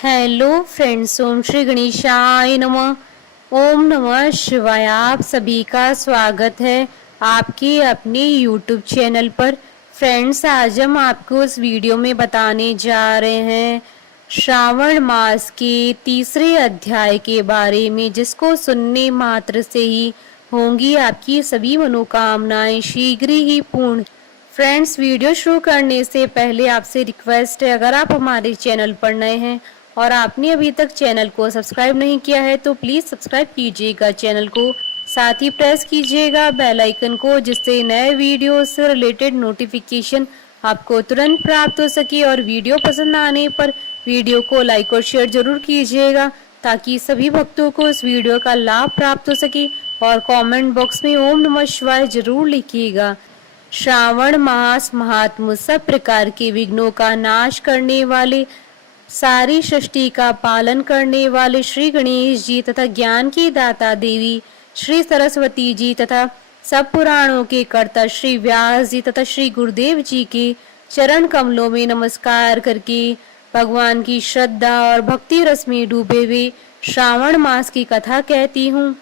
Hello friends, ओम श्री गणेशाय नमः। ओम नमः शिवाय। आप सभी का स्वागत है आपके अपने यूट्यूब चैनल पर। फ्रेंड्स, आज हम आपको इस वीडियो में बताने जा रहे हैं श्रावण मास के तीसरे अध्याय के बारे में, जिसको सुनने मात्र से ही होंगी आपकी सभी मनोकामनाएं शीघ्र ही पूर्ण। फ्रेंड्स, वीडियो शुरू करने से पहले आपसे रिक्वेस्ट है, अगर आप हमारे चैनल पर नए हैं और आपने अभी तक चैनल को सब्सक्राइब नहीं किया है तो प्लीज़ सब्सक्राइब कीजिएगा चैनल को। साथ ही प्रेस कीजिएगा बेल आइकन को, जिससे नए वीडियो से रिलेटेड नोटिफिकेशन आपको तुरंत प्राप्त हो सके। और वीडियो पसंद आने पर वीडियो को लाइक और शेयर जरूर कीजिएगा, ताकि सभी भक्तों को इस वीडियो का लाभ प्राप्त हो सके। और कमेंट बॉक्स में ओम नमः शिवाय जरूर लिखिएगा। श्रावण मास महात्म सब प्रकार के विघ्नों का नाश करने वाले, सारी सृष्टि का पालन करने वाले श्री गणेश जी तथा ज्ञान की दाता देवी श्री सरस्वती जी तथा सब पुराणों के कर्ता श्री व्यास जी तथा श्री गुरुदेव जी के चरण कमलों में नमस्कार करके भगवान की श्रद्धा और भक्ति रस में डूबे हुए श्रावण मास की कथा कहती हूँ।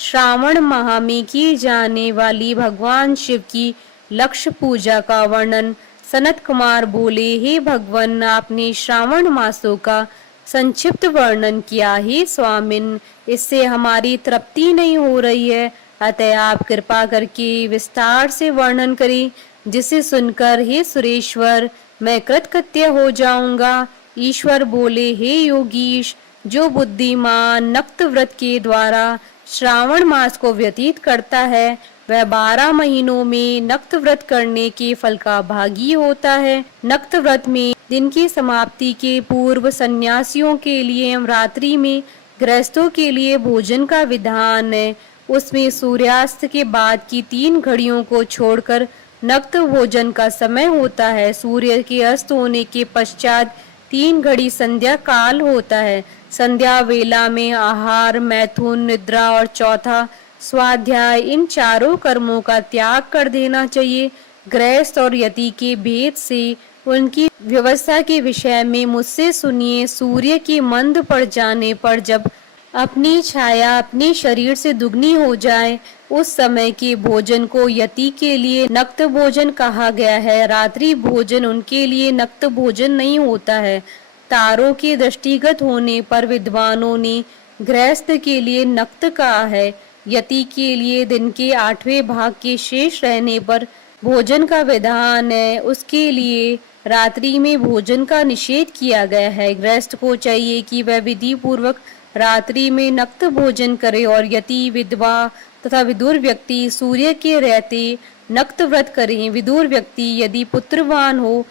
श्रावण माह में की जाने वाली भगवान शिव की लक्ष्य पूजा का वर्णन सनत कुमार बोले, हे भगवान, आपने श्रावण मासों का संक्षिप्त वर्णन किया। हे स्वामिन, इससे हमारी तृप्ति नहीं हो रही है, अतः आप कृपा करके विस्तार से वर्णन करें, जिसे सुनकर हे सुरेश्वर मैं कृतकृत्य हो जाऊंगा। ईश्वर बोले, हे योगीश, जो बुद्धिमान नक्त व्रत के द्वारा श्रावण मास को व्यतीत करता है वह 12 महीनों में नक्त व्रत करने के फल का भागी होता है। नक्त व्रत में दिन की समाप्ति के पूर्व सन्यासियों के लिए एवं रात्रि में गृहस्थों के लिए भोजन का विधान है। उसमें सूर्यास्त के बाद की 3 घड़ियों को छोड़कर नक्त भोजन का समय होता है। सूर्य के अस्त होने के पश्चात 3 घड़ी संध्या काल होता है। संध्या वेला में आहार, मैथुन, निद्रा और चौथा स्वाध्याय, इन चारों कर्मों का त्याग कर देना चाहिए। गृहस्थ और यति के भेद से उनकी व्यवस्था के विषय में मुझसे सुनिए। सूर्य के मंद पड़ जाने पर जब अपनी छाया अपने शरीर से दुगनी हो जाए, उस समय के भोजन को यति के लिए नक्त भोजन कहा गया है। रात्रि भोजन उनके लिए नक्त भोजन नहीं होता है। तारों के दृष्टिगत होने पर विद्वानों ने गृहस्थ के लिए नक्त कहा है। यति के लिए दिन के 8वें भाग के शेष रहने पर भोजन का विधान है। उसके लिए रात्रि में भोजन का निषेध किया गया है। गृहस्थ को चाहिए कि वह विधि पूर्वक रात्रि में नक्त भोजन करे, और यति, विधवा तथा विदुर व्यक्ति सूर्य के रहते नक्त व्रत करें। विदुर व्यक्ति यदि पुत्रवान हो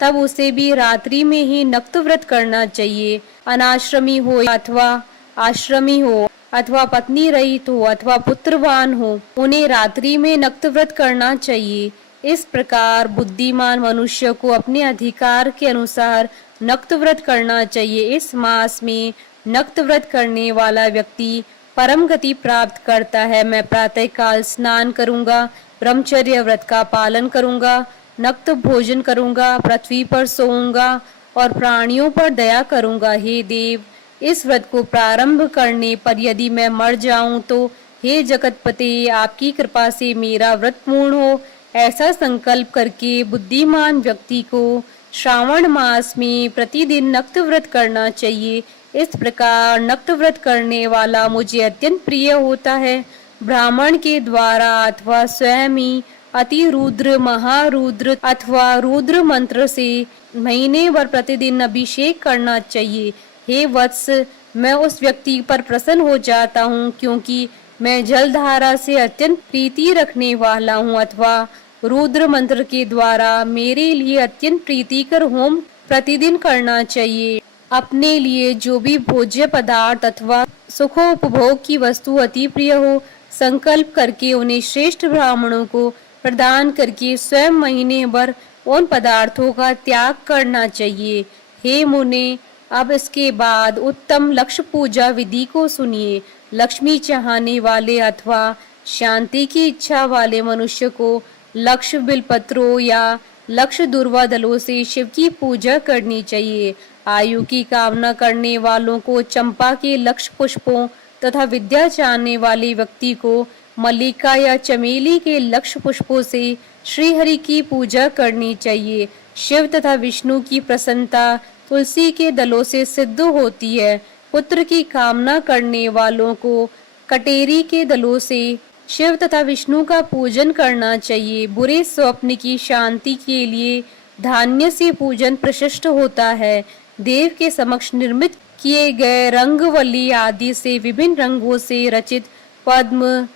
तब उसे भी रात्रि में ही नक्त व्रत करना चाहिए। अनाश्रमी हो अथवा आश्रमी हो, अथवा पत्नी रहित हो अथवा पुत्रवान हो, उन्हें रात्रि में नक्त व्रत करना चाहिए। इस प्रकार बुद्धिमान मनुष्य को अपने अधिकार के अनुसार नक्त व्रत करना चाहिए। इस मास में नक्त व्रत करने वाला व्यक्ति परम गति प्राप्त करता है। मैं प्रातः काल स्नान करूंगा, ब्रह्मचर्य व्रत का पालन करूंगा, नक्त भोजन करूंगा, पृथ्वी पर सोऊंगा और प्राणियों पर दया करूंगा। हे देव, इस व्रत को प्रारंभ करने पर यदि मैं मर जाऊं तो हे जगतपते, आपकी कृपा से मेरा व्रत पूर्ण हो। ऐसा संकल्प करके बुद्धिमान व्यक्ति को श्रावण मास में प्रतिदिन नक्त व्रत करना चाहिए। इस प्रकार नक्त व्रत करने वाला मुझे अत्यंत प्रिय होता है। ब्राह्मण के द्वारा अथवा स्वयं ही अति रुद्र, महारुद्र अथवा रुद्र मंत्र से महीने भर प्रतिदिन अभिषेक करना चाहिए। हे वत्स, मैं उस व्यक्ति पर प्रसन्न हो जाता हूँ क्योंकि मैं जलधारा से अत्यंत प्रीति रखने वाला हूँ, अथवा रुद्र मंत्र के द्वारा मेरे लिए अत्यंत प्रीतिकर होम प्रतिदिन करना चाहिए। अपने लिए जो भी भोज्य पदार्थ अथवा सुखोपभोग की वस्तु अति प्रिय हो, संकल्प करके उन्हें श्रेष्ठ ब्राह्मणों को प्रदान करके स्वयं महीने भर उन पदार्थों का त्याग करना चाहिए। हे मुने, अब इसके बाद उत्तम लक्ष्य पूजा विधि को सुनिए। लक्ष्मी चाहने वाले अथवा शांति की इच्छा वाले मनुष्य को लक्ष्य बिलपत्रों या लक्ष्य दुर्वा दलों से शिव की पूजा करनी चाहिए। आयु की कामना करने वालों को चंपा के लक्ष्य पुष्पों तथा विद्या चाहने वाले व्यक्ति को मल्लिका या चमेली के लक्ष्य पुष्पों से श्री हरि की पूजा करनी चाहिए। शिव तथा विष्णु की प्रसन्नता तुलसी के दलों से सिद्ध होती है। पुत्र की कामना करने वालों को कटेरी के दलों से शिव तथा विष्णु का पूजन करना चाहिए। बुरे स्वप्न की शांति के लिए धान्य से पूजन प्रशस्त होता है। देव के समक्ष निर्मित किए गए रंगवल्ली आदि से विभिन्न रंगों से रचित पद्म,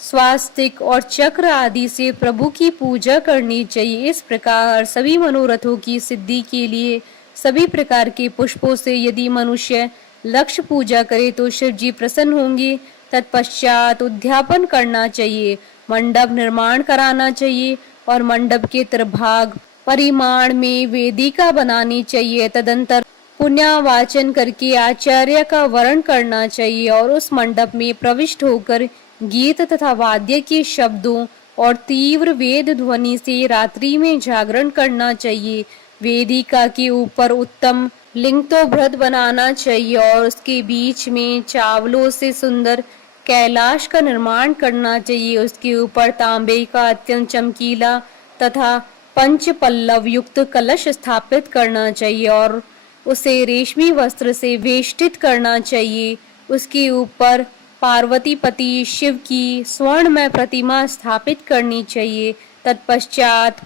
स्वास्तिक और चक्र आदि से प्रभु की पूजा करनी चाहिए। इस प्रकार सभी मनोरथों की सिद्धि के लिए सभी प्रकार के पुष्पों से यदि मनुष्य लक्ष्य पूजा करे तो शिव जी प्रसन्न होंगे। तत्पश्चात उद्यापन करना चाहिए, मंडप निर्माण कराना चाहिए और मंडप के त्रिभाग परिमाण में वेदिका बनानी चाहिए। तदंतर पुण्यावाचन करके आचार्य का वर्ण करना चाहिए और उस मंडप में प्रविष्ट होकर गीत तथा वाद्य के शब्दों और तीव्र वेद ध्वनि से रात्रि में जागरण करना चाहिए। वेदिका के ऊपर उत्तम लिंगतोभृत बनाना चाहिए और उसके बीच में चावलों से सुंदर कैलाश का निर्माण करना चाहिए। उसके ऊपर तांबे का अत्यंत चमकीला तथा पंच पल्लव युक्त कलश स्थापित करना चाहिए और उसे रेशमी वस्त्र से वेष्टित करना चाहिए। उसके ऊपर पार्वती पति शिव की स्वर्णमय प्रतिमा स्थापित करनी चाहिए। तत्पश्चात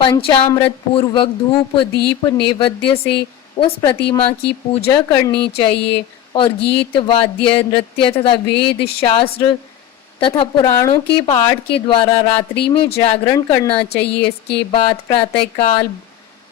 पंचामृत पूर्वक धूप दीप नैवेद्य से उस प्रतिमा की पूजा करनी चाहिए और गीत वाद्य नृत्य तथा वेद शास्त्र तथा पुराणों के पाठ के द्वारा रात्रि में जागरण करना चाहिए। इसके बाद प्रातः काल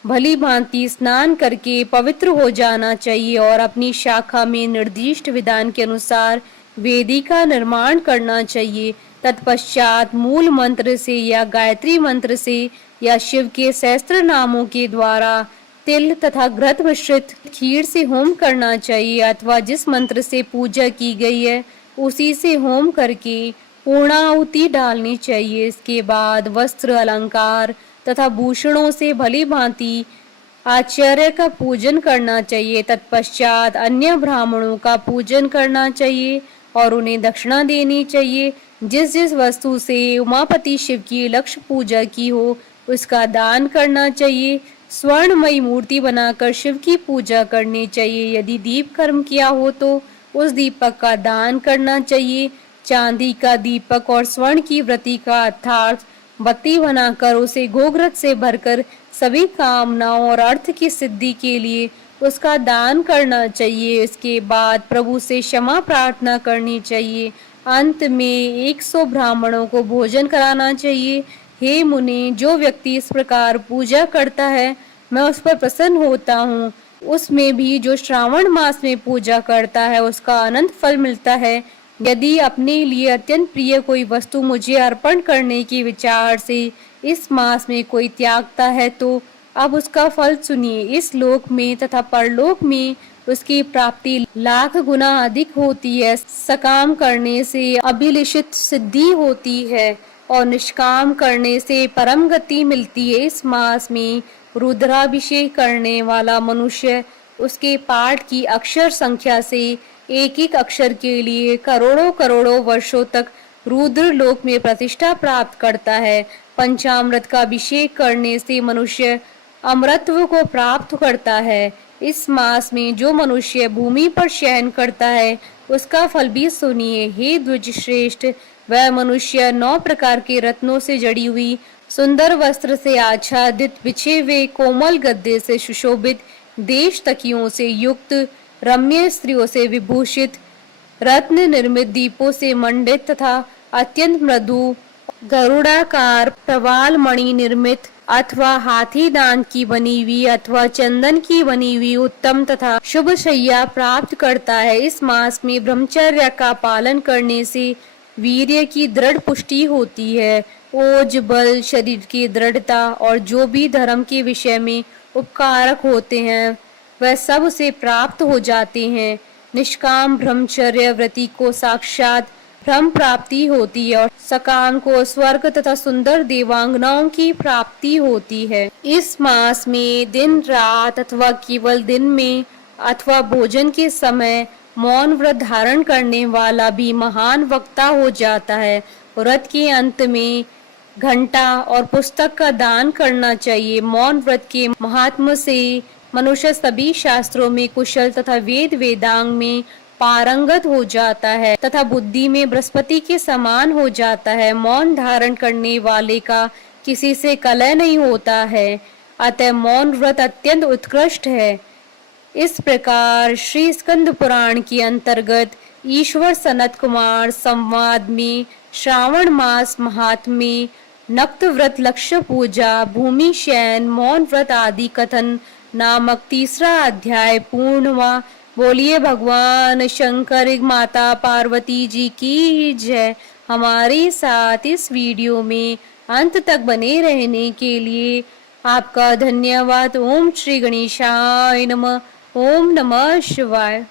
भली भांति स्नान करके पवित्र हो जाना चाहिए और अपनी शाखा में निर्दिष्ट विधान के अनुसार वेदी का निर्माण करना चाहिए। तत्पश्चात मूल मंत्र से या गायत्री मंत्र से या शिव के सहस्त्र नामों के द्वारा तिल तथा घृत मिश्रित खीर से होम करना चाहिए अथवा जिस मंत्र से पूजा की गई है उसी से होम करके पूर्णाहुति डालनी चाहिए। इसके बाद वस्त्र अलंकार तथा भूषणों से भली भांति आचार्य का पूजन करना चाहिए। तत्पश्चात अन्य ब्राह्मणों का पूजन करना चाहिए और उन्हें दक्षिणा देनी चाहिए। जिस जिस वस्तु से उमापति शिव की लक्ष्य पूजा की हो उसका दान करना चाहिए। स्वर्णमयी मूर्ति बनाकर शिव की पूजा करनी चाहिए। यदि दीप कर्म किया हो तो उस दीपक का दान करना चाहिए। चांदी का दीपक और स्वर्ण की वृत्ति का अर्थात बत्ती बनाकर उसे गोघृत से भरकर सभी कामनाओं और अर्थ की सिद्धि के लिए उसका दान करना चाहिए। इसके बाद प्रभु से क्षमा प्रार्थना करनी चाहिए। अंत में 100 ब्राह्मणों को भोजन कराना चाहिए। हे मुनि, जो व्यक्ति इस प्रकार पूजा करता है मैं उस पर प्रसन्न होता हूँ। उसमें भी जो श्रावण मास में पूजा करता है उसका अनंत फल मिलता है। यदि अपने लिए अत्यंत प्रिय कोई वस्तु मुझे अर्पण करने के विचार से इस मास में कोई त्यागता है तो अब उसका फल सुनिए। इस लोक में तथा परलोक में उसकी प्राप्ति लाख गुना अधिक होती है। सकाम करने से अभिलिषित सिद्धि होती है और निष्काम करने से परम गति मिलती है। इस मास में रुद्राभिषेक करने वाला मनुष्य उसके पाठ की अक्षर संख्या से एक एक अक्षर के लिए करोड़ों करोड़ों वर्षों तक रुद्र लोक में प्रतिष्ठा प्राप्त करता है। पंचामृत का अभिषेक करने से मनुष्य अमरत्व को प्राप्त करता है। इस मास में जो मनुष्य भूमि पर शयन करता है उसका फल भी सुनिए। हे द्विज श्रेष्ठ, वह मनुष्य 9 प्रकार के रत्नों से जड़ी हुई सुंदर वस्त्र से आच्छादित बिछे हुए कोमल गद्दे से सुशोभित देश तकियों से युक्त रम्य स्त्रियों से विभूषित रत्न निर्मित दीपों से मंडित तथा अत्यंत मृदु गरुड़ाकार प्रवाल मणि निर्मित अथवा हाथी दांत की बनी हुई अथवा चंदन की बनी हुई उत्तम तथा शुभ शैया प्राप्त करता है। इस मास में ब्रह्मचर्य का पालन करने से वीर्य की दृढ़ पुष्टि होती है। ओज बल शरीर की दृढ़ता और जो भी धर्म के विषय में उपकारक होते हैं वह सब उसे प्राप्त हो जाते हैं। निष्काम ब्रह्मचर्य व्रति को साक्षात ब्रह्म प्राप्ति होती है और सकाम को स्वर्ग तथा सुंदर देवांगनाओं की प्राप्ति होती है। इस मास में दिन रात अथवा केवल दिन में अथवा भोजन के समय मौन व्रत धारण करने वाला भी महान वक्ता हो जाता है। व्रत के अंत में घंटा और पुस्तक का दान करना चाहिए। मौन व्रत के महात्म से मनुष्य सभी शास्त्रों में कुशल तथा वेद वेदांग में पारंगत हो जाता है तथा बुद्धि में बृहस्पति के समान हो जाता है। मौन धारण करने वाले का किसी से कलह नहीं होता है, अतः मौन व्रत अत्यंत उत्कृष्ट है। इस प्रकार श्री स्कंद पुराण के अंतर्गत ईश्वर सनत कुमार संवाद में श्रावण मास महात्म्य, नक्त व्रत, लक्ष्य पूजा, भूमि शयन, मौन व्रत आदि कथन नामक तीसरा अध्याय पूर्ण हुआ। बोलिए भगवान शंकर माता पार्वती जी की जय। हमारे साथ इस वीडियो में अंत तक बने रहने के लिए आपका धन्यवाद। ओम श्री गणेशाय नमः। ओम नमः शिवाय।